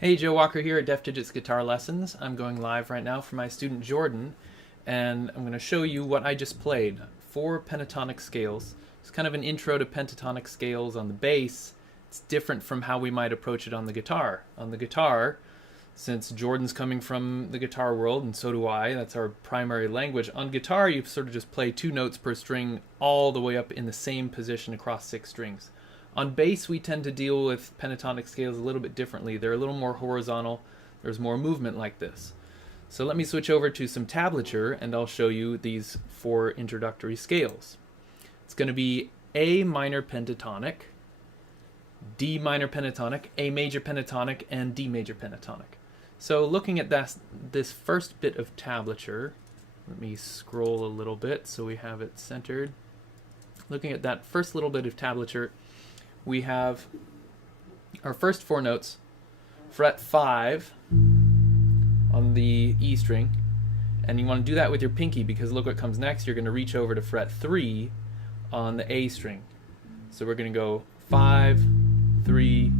Hey, Joe Walker here at Def Digits Guitar Lessons. I'm going live right now for my student Jordan, and I'm going to show you what I just played. 4 pentatonic scales. It's kind of an intro to pentatonic scales on the bass. It's different from how we might approach it on the guitar. On the guitar, since Jordan's coming from the guitar world, and so do I, that's our primary language, on guitar you sort of just play 2 notes per string all the way up in the same position across 6 strings. On bass, we tend to deal with pentatonic scales a little bit differently. They're a little more horizontal. There's more movement like this. So let me switch over to some tablature and I'll show you these 4 introductory scales. It's going to be A minor pentatonic, D minor pentatonic, A major pentatonic, and D major pentatonic. So looking at this first bit of tablature, let me scroll a little bit so we have it centered. Looking at that first little bit of tablature, we have our first 4 notes, fret 5 on the E string, and you want to do that with your pinky because look what comes next. You're going to reach over to fret 3 on the A string. So we're going to go 5, 3,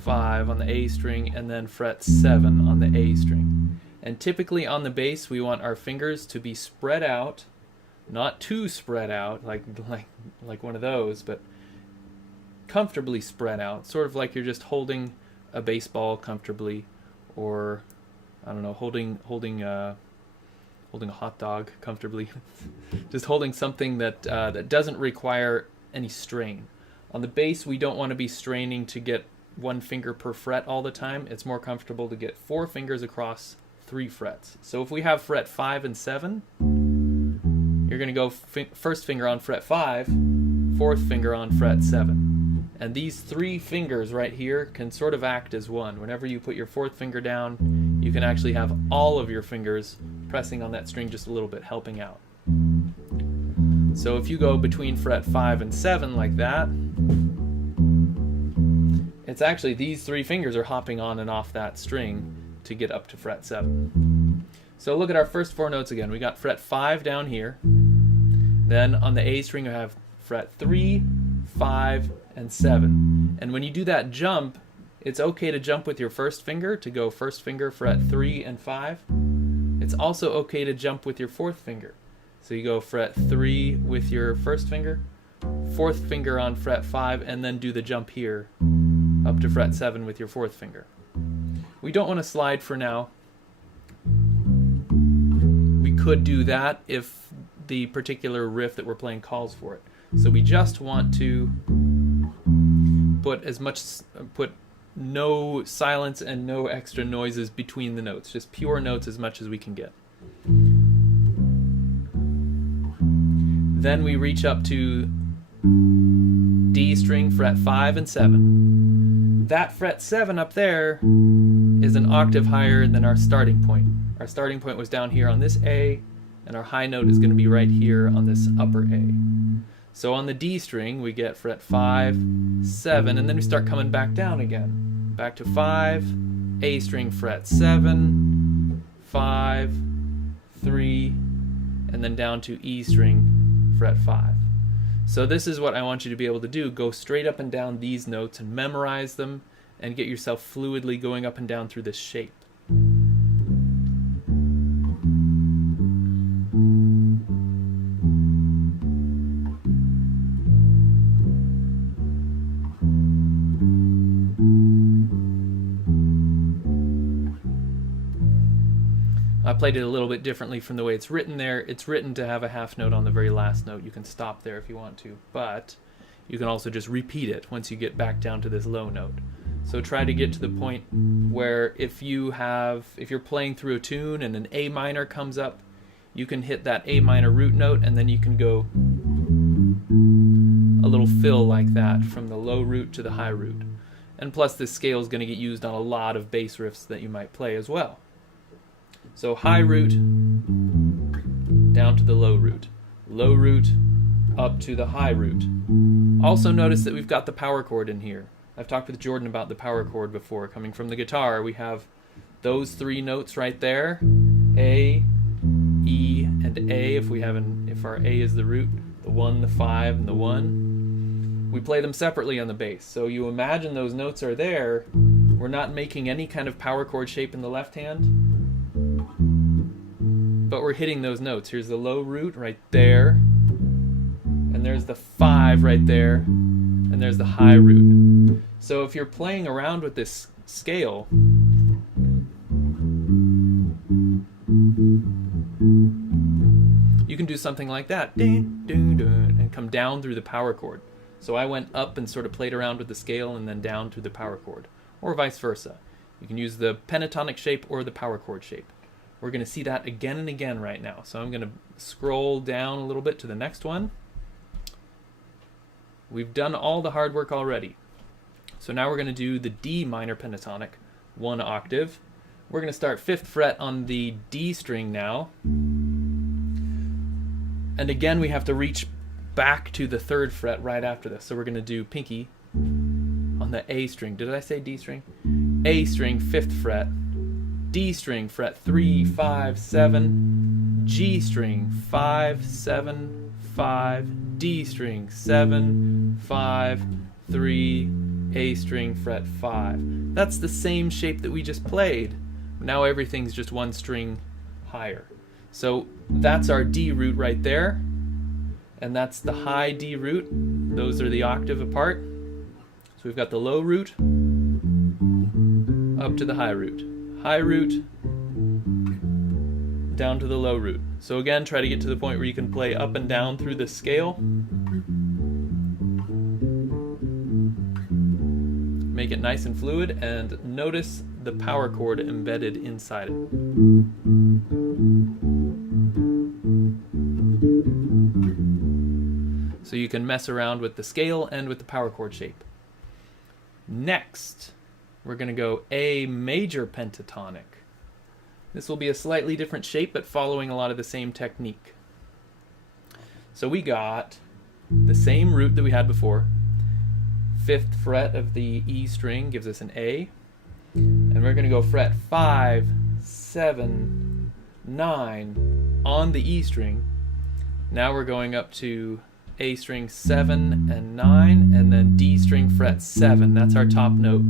5 on the A string, and then fret 7 on the A string. And typically on the bass we want our fingers to be spread out, not too spread out like one of those, but comfortably spread out, sort of like you're just holding a baseball comfortably, or I don't know, holding a hot dog comfortably. Just holding something that that doesn't require any strain. On the bass, we don't want to be straining to get 1 finger per fret all the time. It's more comfortable to get 4 fingers across 3 frets. So if we have fret 5 and 7, you're going to go first finger on fret 5, 4th finger on fret 7. And these 3 fingers right here can sort of act as one. Whenever you put your 4th finger down, you can actually have all of your fingers pressing on that string just a little bit, helping out. So if you go between fret 5 and 7 like that, it's actually these 3 fingers are hopping on and off that string to get up to fret 7. So look at our first 4 notes again. We got fret 5 down here. Then on the A string we have fret 3, 5, and 7. And when you do that jump, it's okay to jump with your first finger, to go first finger, fret 3 and 5. It's also okay to jump with your 4th finger. So you go fret 3 with your first finger, 4th finger on fret 5, and then do the jump here up to fret 7 with your 4th finger. We don't want to slide for now. We could do that if the particular riff that we're playing calls for it. So we just want to put no silence and no extra noises between the notes, just pure notes as much as we can get. Then we reach up to D string, fret 5 and 7. That fret 7 up there is an octave higher than our starting point. Our starting point was down here on this A, and our high note is going to be right here on this upper A. So on the D string, we get fret 5, 7, and then we start coming back down again. Back to 5, A string, fret 7, 5, 3, and then down to E string, fret 5. So this is what I want you to be able to do. Go straight up and down these notes and memorize them and get yourself fluidly going up and down through this shape. I played it a little bit differently from the way it's written there. It's written to have a half note on the very last note. You can stop there if you want to, but you can also just repeat it once you get back down to this low note. So try to get to the point where if you're playing through a tune and an A minor comes up, you can hit that A minor root note and then you can go a little fill like that from the low root to the high root. And plus this scale is going to get used on a lot of bass riffs that you might play as well. So high root, down to the low root up to the high root. Also notice that we've got the power chord in here. I've talked with Jordan about the power chord before. Coming from the guitar, we have those 3 notes right there, A, E, and A. If our A is the root, the 1, the 5, and the 1. We play them separately on the bass. So you imagine those notes are there, We're not making any kind of power chord shape in the left hand, but we're hitting those notes. Here's the low root right there, and there's the 5 right there, and there's the high root. So if you're playing around with this scale, you can do something like that, and come down through the power chord. So I went up and sort of played around with the scale and then down through the power chord, or vice versa. You can use the pentatonic shape or the power chord shape. We're going to see that again and again right now. So I'm going to scroll down a little bit to the next one. We've done all the hard work already. So now we're going to do the D minor pentatonic, 1 octave. We're going to start 5th fret on the D string now. And again, we have to reach back to the 3rd fret right after this. So we're going to do pinky on the A string. Did I say D string? A string, 5th fret. D string, fret 3, 5, 7. G string, 5, 7, 5. D string, 7, 5, 3. A string, fret 5. That's the same shape that we just played. Now everything's just 1 string higher. So that's our D root right there, and that's the high D root. Those are the octave apart. So we've got the low root up to the high root down to the low root. So again, try to get to the point where you can play up and down through the scale. Make it nice and fluid, and notice the power chord embedded inside it. So you can mess around with the scale and with the power chord shape. Next, we're going to go A major pentatonic. This will be a slightly different shape, but following a lot of the same technique. So we got the same root that we had before. 5th fret of the E string gives us an A. And we're going to go fret 5, 7, 9 on the E string. Now we're going up to A string 7 and 9, and then D string fret 7. That's our top note.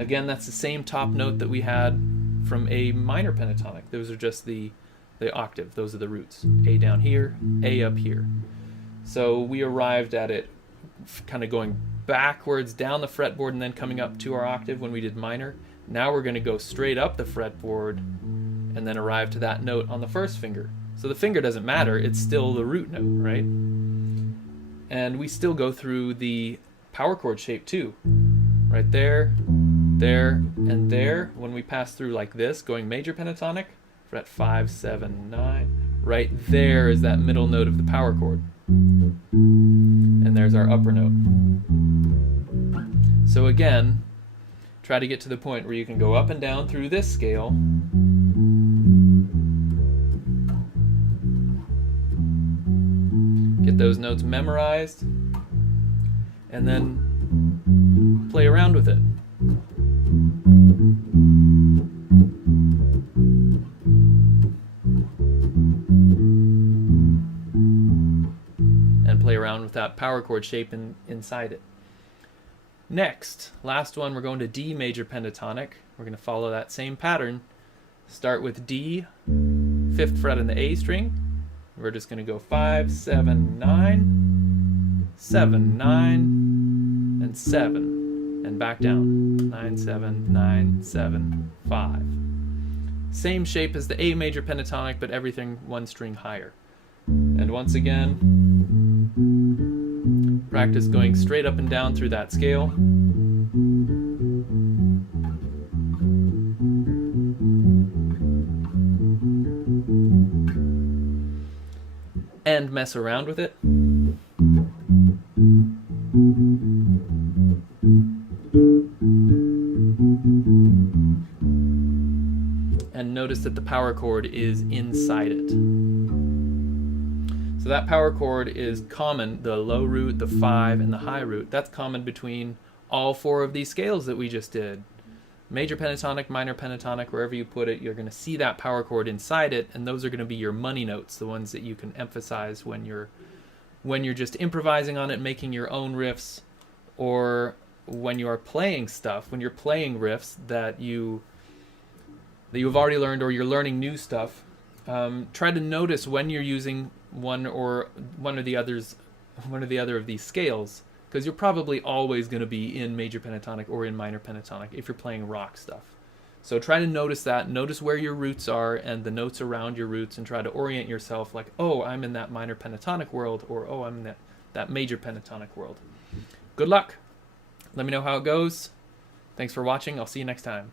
Again, that's the same top note that we had from A minor pentatonic. Those are just the octave. Those are the roots. A down here, A up here. So we arrived at it kind of going backwards down the fretboard and then coming up to our octave when we did minor. Now we're going to go straight up the fretboard and then arrive to that note on the 1st finger. So the finger doesn't matter, it's still the root note, right? And we still go through the power chord shape too. Right there, there, and there. When we pass through like this, going major pentatonic, fret 5, 7, 9. Right there is that middle note of the power chord. And there's our upper note. So again, try to get to the point where you can go up and down through this scale. Get those notes memorized, and then play around with it. And play around with that power chord shape inside it. Next, last one, we're going to D major pentatonic. We're going to follow that same pattern. Start with D, 5th fret in the A string. We're just going to go 5, 7, 9, 7, 9, and 7, and back down. 9, 7, 9, 7, 5. Same shape as the A major pentatonic, but everything 1 string higher. And once again, practice going straight up and down through that scale. And mess around with it. And notice that the power chord is inside it. So that power chord is common, the low root, the 5, and the high root. That's common between all 4 of these scales that we just did. Major pentatonic, minor pentatonic, wherever you put it, you're going to see that power chord inside it, and those are going to be your money notes, the ones that you can emphasize when you're just improvising on it, making your own riffs, or when you are playing stuff, when you're playing riffs that you've already learned, or you're learning new stuff, try to notice when you're using one or the other of these scales, because you're probably always going to be in major pentatonic or in minor pentatonic if you're playing rock stuff. So try to notice that. Notice where your roots are and the notes around your roots, and try to orient yourself like, oh, I'm in that minor pentatonic world, or oh, I'm in that major pentatonic world. Good luck. Let me know how it goes. Thanks for watching. I'll see you next time.